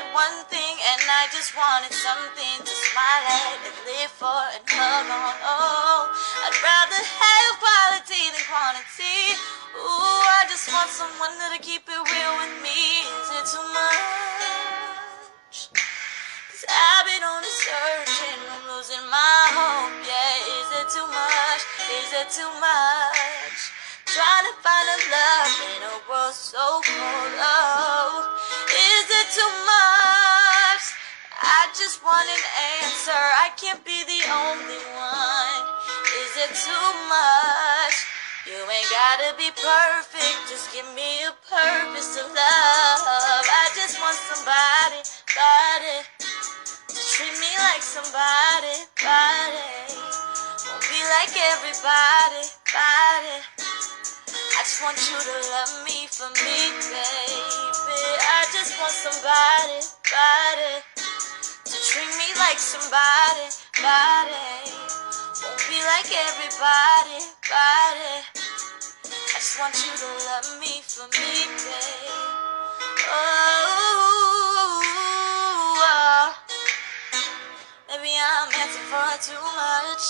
wanted one thing, and I just wanted something to smile at and live for and hug on. Oh, I'd rather have quality than quantity. Ooh, I just want someone to keep it real with me. Is it too much? 'Cause I've been on a search and I'm losing my hope. Yeah, is it too much? Is it too much? Trying to find a love in a world so cold. Oh, is it too much? I just want an answer. I can't be the only one. Is it too much? You ain't gotta be perfect. Just give me a purpose to love. I just want somebody, to treat me like somebody, won't be like everybody, I just want you to love me for me, baby. I just want somebody, to treat me like somebody, won't be like everybody, I just want you to love me for me, baby. Oh, maybe I'm asking for too much.